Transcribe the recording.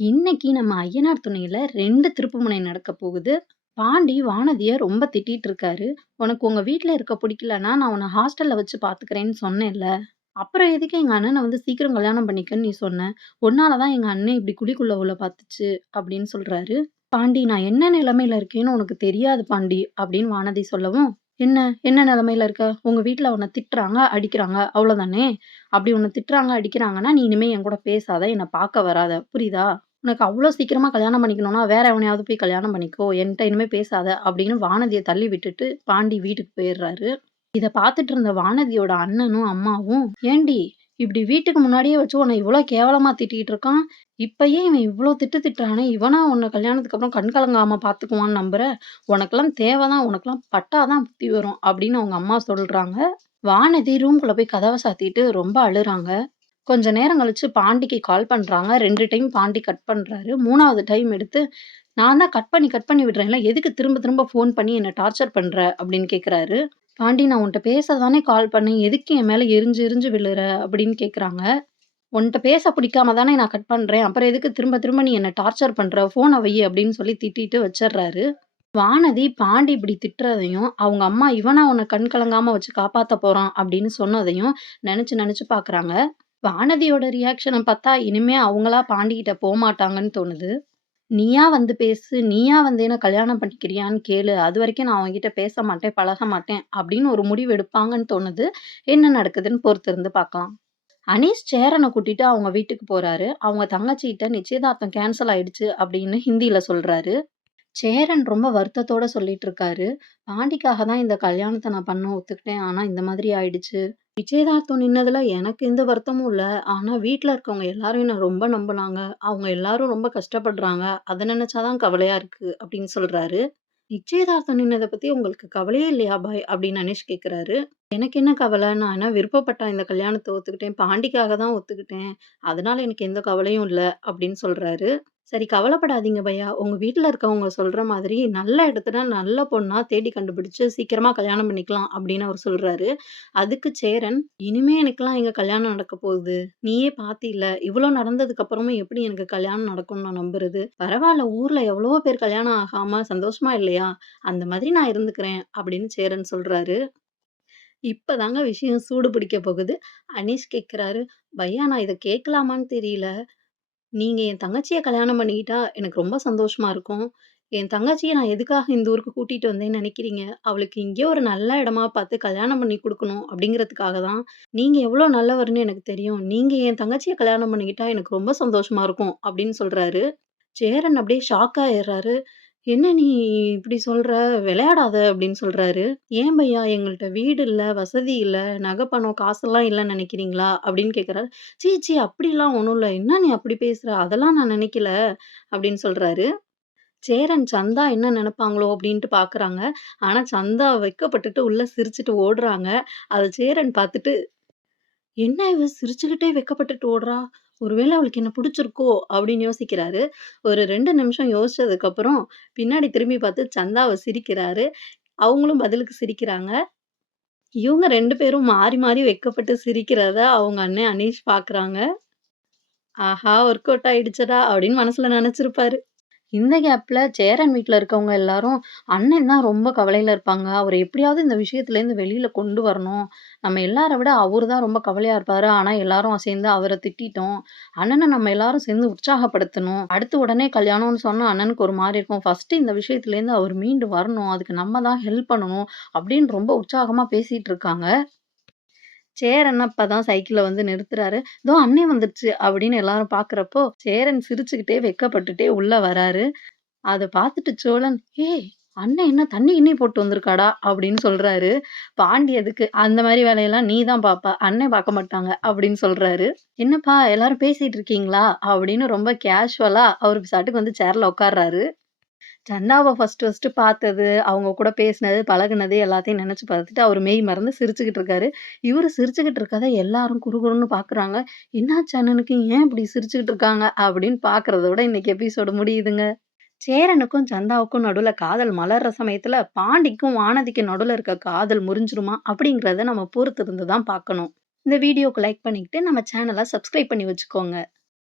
இன்னைக்கு நம்ம ஐயனார் துணையில 2 திருப்புமுனை நடக்க போகுது. பாண்டி வானதிய ரொம்ப திட்டிட்டு இருக்காரு. "உனக்கு உங்க வீட்ல இருக்க பிடிக்கலன்னா, நான் உன்ன ஹாஸ்டல்ல வச்சு பார்த்துக்கிறேன்னு சொன்னேன்ல. அப்புறம் எதுக்கு எங்க அண்ணன வந்து சீக்கிரம் கல்யாணம் பண்ணிக்கன்னு நீ சொன்ன? உன்னால தான் எங்க அண்ணன் இப்படி குழிக்குள்ள விழ பார்த்துச்சு" அப்படின்னு சொல்றாரு. "பாண்டி நான் என்ன நிலைமையில இருக்கேன்னு உனக்கு தெரியாது பாண்டி" அப்படின்னு வானதி சொல்லவும், "என்ன என்ன நிலைமையில இருக்க? உங்க வீட்ல உன்ன திட்டுறாங்க, அடிக்கிறாங்க அவ்வளோதானே? அப்படி உன்ன திட்டுறாங்க, அடிக்கிறாங்கன்னா, நீ இனிமே என் கூட பேசாத, என்ன பார்க்க வராத. புரியுதா? உனக்கு அவ்ளோ சீக்கிரமா கல்யாணம் பண்ணிக்கணும்னா, வேற எவனையாவது போய் கல்யாணம் பண்ணிக்கோ. என்ட்ட இனிமே பேசாத" அப்படின்னு வானதிய தள்ளி விட்டுட்டு பாண்டி வீட்டுக்கு போயிர்றாரு. இத பார்த்துட்டு இருந்த வானதியோட அண்ணனும், அம்மாவும், "ஏண்டி இப்படி வீட்டுக்கு முன்னாடியே வச்சு உன்ன இவ்ளோ கேவலமா திட்டிட்டு இருக்கான். இப்ப ஏன் இவன் இவ்ளோ திட்டு திட்டுறானே, இவனா உன்ன கல்யாணத்துக்கு அப்புறம் கண் கலங்காம பார்த்துக்குவான்னு நம்புற? உனக்கெல்லாம் தேவதான், உனக்கெல்லாம் பட்டா தான் புத்தி வரும்" அப்படின்னு அவங்க அம்மா சொல்றாங்க. வானதி ரூம்குள்ள போய் கதவ சாத்திட்டு ரொம்ப அழுறாங்க. கொஞ்ச நேரம் கழிச்சு பாண்டிக்கு கால் பண்றாங்க. 2 டைம் பாண்டி கட் பண்றாரு. 3வது டைம் எடுத்து, "நான் தான் கட் பண்ணி விடுறேன்ல. எதுக்கு திரும்ப திரும்ப ஃபோன் பண்ணி என்ன டார்ச்சர் பண்ற?" அப்படின்னு கேட்குறாரு. "பாண்டி நான் உன்ட்ட பேச தானே கால் பண்ணேன். எதுக்கு என் மேல எரிஞ்சு எரிஞ்சு விழுற?" அப்படின்னு கேட்குறாங்க. "உன்ட்ட பேச பிடிக்காம தானே நான் கட் பண்றேன். அப்புறம் எதுக்கு திரும்ப திரும்ப நீ என்ன டார்ச்சர் பண்ற? ஃபோன வையி" அப்படின்னு சொல்லி திட்டிட்டு வச்சர்றாரு. வானதி பாண்டி இப்படி திட்டுறதையும், அவங்க அம்மா "இவனா உன்ன கண் கலங்காம வச்சு காப்பாத்த போறான்" அப்படின்னு சொன்னதையும் நெனச்சு நெனச்சு பார்க்குறாங்க. வானதியோட ரியாக்ஷன பார்த்தா, இனிமே அவங்களா பாண்டிகிட்ட போமாட்டாங்கன்னு தோணுது. "நீயா வந்து பேசு, நீயா வந்து என்ன கல்யாணம் பண்ணிக்கிறியான்னு கேளு. அதுவரைக்கும் நான் அவன்கிட்ட பேச மாட்டேன், பழக மாட்டேன்" அப்படின்னு ஒரு முடிவு எடுப்பாங்கன்னு தோணுது. என்ன நடக்குதுன்னு பொறுத்திருந்து பார்க்கலாம். அனீஸ் சேரன கூட்டிட்டு அவங்க வீட்டுக்கு போறாரு. அவங்க தங்கச்சிகிட்ட நிச்சயதார்த்தம் கேன்சல் ஆயிடுச்சு அப்படின்னு ஹிந்தியில சொல்றாரு. சேரன் ரொம்ப வருத்தத்தோட சொல்லிட்டு இருக்காரு. "பாண்டிக்காக தான் இந்த கல்யாணத்த நான் பண்ண ஒத்துக்கிட்டேன். ஆனா இந்த மாதிரி ஆயிடுச்சு. நிச்சயதார்த்தம் நின்னதுல எனக்கு எந்த வருத்தமும் இல்ல. ஆனா வீட்ல இருக்கவங்க எல்லாரும் என்ன ரொம்ப நம்புனாங்க. அவங்க எல்லாரும் ரொம்ப கஷ்டப்படுறாங்க. அத நெனச்சா தான் கவலையா இருக்கு" அப்படின்னு சொல்றாரு. "நிச்சயதார்த்தம் நின்னத பத்தி உங்களுக்கு கவலையே இல்லையா பாய்?" அப்படின்னு அனீஷ் கேட்குறாரு. "எனக்கு என்ன கவல? நான் என்ன விருப்பப்பட்டா இந்த கல்யாணத்த ஒத்துக்கிட்டேன். பாண்டிக்காக தான் ஒத்துக்கிட்டேன். அதனால எனக்கு எந்த கவலையும் இல்ல" அப்படின்னு சொல்றாரு. "சரி கவலைப்படாதீங்க பையா. உங்க வீட்ல இருக்கவங்க சொல்ற மாதிரி நல்ல இடத்துல நல்ல பொண்ணா தேடி கண்டுபிடிச்சு சீக்கிரமா கல்யாணம் பண்ணிக்கலாம்" அப்படின்னு அவரு சொல்றாரு. அதுக்கு சேரன், "இனிமே எனக்கெல்லாம் எங்க கல்யாணம் நடக்க போகுது? நீயே பாத்தில்ல. இவ்ளோ நடந்ததுக்கு அப்புறமும் எப்படி எனக்கு கல்யாணம் நடக்கும்னு நான் நம்புறது? பரவால்ல ஊர்ல எவ்வளவோ பேர் கல்யாணம் ஆகாம சந்தோஷமா இல்லையா? அந்த மாதிரி நான் இருந்துக்கிறேன்" அப்படின்னு சேரன் சொல்றாரு. இப்பதாங்க விஷயம் சூடு பிடிக்க போகுது. அனீஷ் கேட்கிறாரு, "பையா நான் இத கேட்கலாமான்னு தெரியல. நீங்க என் தங்கச்சிய கல்யாணம் பண்ணிக்கிட்டா எனக்கு ரொம்ப சந்தோஷமா இருக்கும். என் தங்கச்சிய நான் எதுக்காக இந்த ஊருக்கு கூட்டிட்டு வந்தேன்னு நெனைக்கிறீங்க? அவளுக்கு இங்கேயே ஒரு நல்ல இடமா பார்த்து கல்யாணம் பண்ணி குடுக்கணும் அப்படிங்கிறதுக்காக தான். நீங்க எவ்வளோ நல்லவர்ன்னு எனக்கு தெரியும். நீங்க என் தங்கச்சிய கல்யாணம் பண்ணிக்கிட்டா எனக்கு ரொம்ப சந்தோஷமா இருக்கும்" அப்படின்னு சொல்றாரு. சேரன் அப்படியே ஷாக் ஆயிர்றாரு. "என்ன நீ இப்படி சொல்ற? விளையாடாத" அப்படின்னு சொல்றாரு. "ஏன் பையா எங்கள்ட்ட வீடு இல்ல, வசதி இல்ல, நகை, பணம், காசெல்லாம் இல்லன்னு நெனைக்கிறீங்களா?" அப்படின்னு கேட்கறாரு. "ச்சீ! ச்சீ! அப்படிலாம் ஒண்ணும் இல்ல. என்ன நீ அப்படி பேசுற? அதெல்லாம் நான் நெனைக்கல" அப்படின்னு சொல்றாரு. சேரன் சந்தா என்ன நெனைப்பாங்களோ அப்படின்ட்டு பார்க்குறாங்க. ஆனா சந்தா வெட்கப்பட்டுட்டு உள்ள சிரிச்சுட்டு ஓடுறாங்க. அத சேரன் பார்த்துட்டு, "என்ன இவ சிரிச்சுக்கிட்டே வெட்கப்பட்டுட்டு ஓடுறா? ஒருவேளை அவளுக்கு என்ன புடிச்சிருக்கோ?" அப்படின்னு யோசிக்கிறாரு. ஒரு 2 நிமிஷம் யோசிச்சதுக்கப்புறம், பின்னாடி திரும்பி பார்த்து சந்தாவ சிரிக்கிறாரு. அவங்களும் பதிலுக்கு சிரிக்கிறாங்க. இவங்க 2 பேரும் மாறி மாறி வெட்கப்பட்டு சிரிக்கிறத அவங்க அண்ணன் அனீஷ் பார்க்குறாங்க. "ஆஹா! ஒர்க் அவுட் ஆயிடுச்சடா" அப்படின்னு மனசுல நெனச்சிருப்பாரு. இந்த கேப்ல சேரன் வீட்ல இருக்கவங்க எல்லாரும், "அண்ணன் தான் ரொம்ப கவலையில இருப்பாங்க. அவர எப்படியாவது இந்த விஷயத்துலேருந்து வெளியில கொண்டு வரணும். நம்ம எல்லார விட அவரு தான் ரொம்ப கவலையா இருப்பாரு. ஆனா எல்லாரும் சேர்ந்து அவர திட்டிட்டோம். அண்ணன நம்ம எல்லாரும் சேர்ந்து உற்சாகப்படுத்தணும். அடுத்து உடனே கல்யாணம்னு சொன்னா அண்ணனுக்கு ஒரு மாரி இருக்கும். ஃபர்ஸ்ட்டு இந்த விஷயத்துலேருந்து அவர் மீண்டு வரணும். அதுக்கு நம்ம தான் ஹெல்ப் பண்ணணும்" அப்படின்னு ரொம்ப உற்சாகமா பேசிட்டு இருக்காங்க. சேரன் அப்பதான் சைக்கிள வந்து நிறுத்துறாரு. "இதோ அண்ணே வந்துருச்சு" அப்படின்னு எல்லாரும் பார்க்கிறப்போ, சேரன் சிரிச்சுக்கிட்டே வெட்கப்பட்டுட்டே உள்ள வராரு. அத பார்த்துட்டு சோழன், "ஏய்! அண்ணன் என்ன தண்ணி கிண்ணி போட்டு வந்திருக்காடா?" அப்படின்னு சொல்றாரு. பாண்டி அதுக்கு, "அந்த மாரி வேலையெல்லாம் நீ தான் பார்ப்ப. அண்ணன் பார்க்க மாட்டாங்க" அப்படின்னு சொல்றாரு. "என்னப்பா எல்லாரும் பேசிட்டு இருக்கீங்களா?" அப்படின்னு ரொம்ப கேஷுவலா அவரு பாட்டுக்கு வந்து சேர்ல உட்கார்றாரு. சந்தாவ ஃபர்ஸ்ட்டு பார்த்தது, அவங்க கூட பேசினது, பழகுனது எல்லாத்தையும் நெனச்சு பார்த்துட்டு அவரு மெய் மறந்து சிரிச்சுக்கிட்டு இருக்காரு. இவரு சிரிச்சுக்கிட்டு இருக்கத எல்லாரும் குறுகுறுன்னு பார்க்குறாங்க. "என்னாச்சு அண்ணனுக்கு? ஏன் இப்படி சிரிச்சுக்கிட்டு இருக்காங்க?" அப்படின்னு பார்க்கிறதோட இன்னைக்கு எபிசோடு முடியுதுங்க. சேரனுக்கும் சந்தாவுக்கும் நடுவுல காதல் மலர்ற சமயத்துல, பாண்டிக்கும் வானதிக்கும் நடுவுல இருக்க காதல் முறிஞ்சிருமா? அப்படிங்கிறத நம்ம பொறுத்திருந்து தான் பார்க்கணும். இந்த வீடியோக்கு லைக் பண்ணிக்கிட்டு நம்ம சேனல சப்ஸ்கிரைப் பண்ணி வச்சுக்கோங்க.